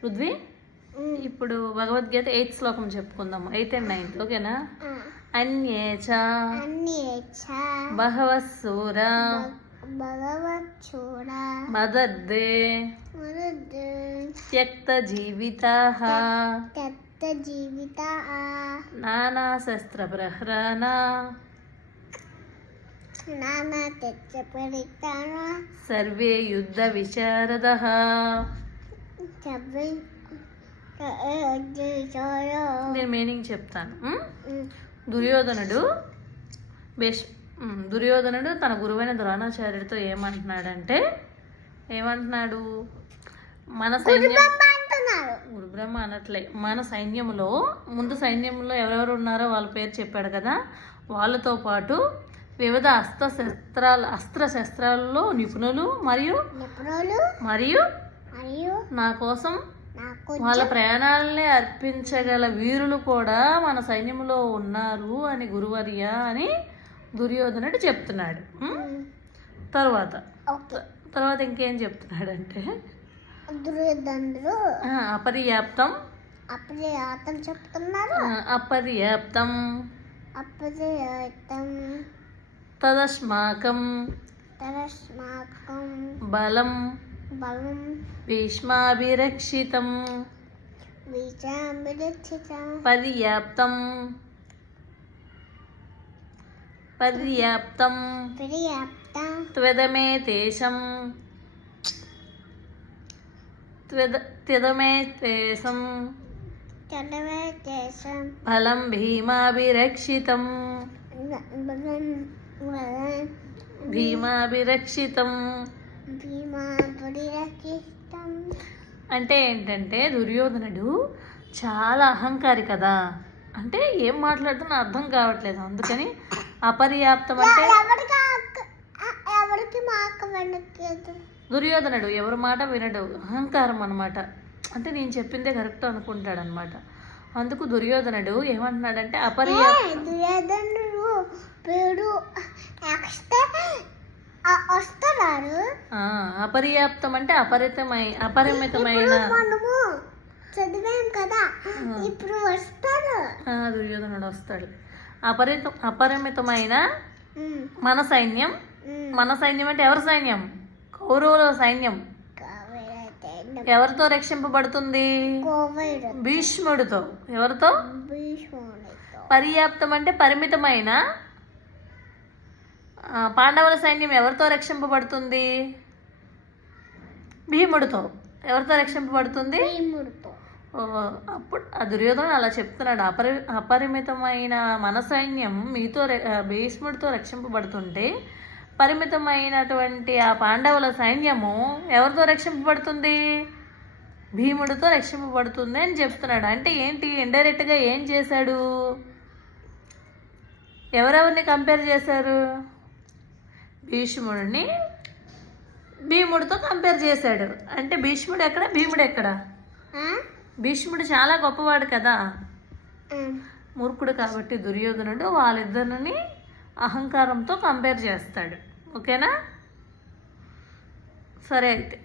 పృథ్వీ ఇప్పుడు భగవద్గీత 8th శ్లోకం చెప్పుకుందాం. 8th and 9th ఓకేనా? అన్యేచ బహవస్సూర మదద్దే త్యక్త జీవితాః నానా శస్త్ర ప్రహ్రానా సర్వే యుద్ధ విశారదః. నేను మీనింగ్ చెప్తాను. దుర్యోధనుడు తన గురువైన ద్రోణాచార్యుడితో ఏమంటున్నాడంటే మన సైన్యం గురు బ్రహ్మ అనట్లే, మన సైన్యంలో సైన్యంలో ఎవరెవరు ఉన్నారో వాళ్ళ పేరు చెప్పాడు కదా, వాళ్ళతో పాటు వివిధ అస్త్రశస్త్రాలలో నిపుణులు మరియు నా కోసం వాళ్ళ ప్రాణాలనే అర్పించగల వీరులు కూడా మన సైన్యంలో ఉన్నారు అని గురువర్య అని దుర్యోధనుడు చెప్తున్నాడు. తర్వాత ఇంకేం చెప్తున్నాడంటే దుర్యోధనుడు అపర్యాప్తం చెప్తున్నారు. అపర్యాప్తం తదస్మాకం బలం భీష్మాభిరక్షితం పర్యాప్తం త్వదమేతేషం బలం భీమాభిరక్షితం అంటే ఏంటంటే దుర్యోధనుడు చాలా అహంకారి కదా, అంటే ఏం మాట్లాడుతున్నా అర్థం కావట్లేదు, అందుకని అపర్యాప్తం అంటే దుర్యోధనుడు ఎవరి మాట వినడు, అహంకారం అనమాట. అంటే నేను చెప్పిందే కరెక్ట్ అనుకుంటాడు అనమాట. అందుకు దుర్యోధనుడు ఏమంటున్నాడంటే అపర్యాప్తం అంటే అపరిమితమైన దుర్యోధనుడు వస్తాడు. అపరిమితమైన మన సైన్యం అంటే ఎవరి సైన్యం? కౌరవుల సైన్యం. ఎవరితో రక్షింపబడుతుంది? భీష్ముడితో. ఎవరితో? పర్యాప్తం అంటే పరిమితమైన పాండవుల సైన్యం ఎవరితో రక్షింపబడుతుంది? భీముడితో. ఎవరితో రక్షింపబడుతుంది? అప్పుడు ఆ దుర్యోధనుడు అలా చెప్తున్నాడు, అపరిమితమైన మన సైన్యం భీష్ముడితో రక్షింపబడుతుంటే పరిమితమైనటువంటి ఆ పాండవుల సైన్యము ఎవరితో రక్షింపబడుతుంది? భీముడితో రక్షింపబడుతుంది అని చెప్తున్నాడు. అంటే ఏంటి? ఇండైరెక్ట్గా ఏం చేశాడు? ఎవరెవరిని కంపేర్ చేశారు? భీష్ముడిని భీముడితో కంపేర్ చేశాడు. అంటే భీష్ముడు ఎక్కడ, భీముడు ఎక్కడ? భీష్ముడు చాలా గొప్పవాడు కదా, మూర్ఖుడు కాబట్టి దుర్యోధనుడు వాళ్ళిద్దరిని అహంకారంతో కంపేర్ చేస్తాడు. ఓకేనా? సరే అయితే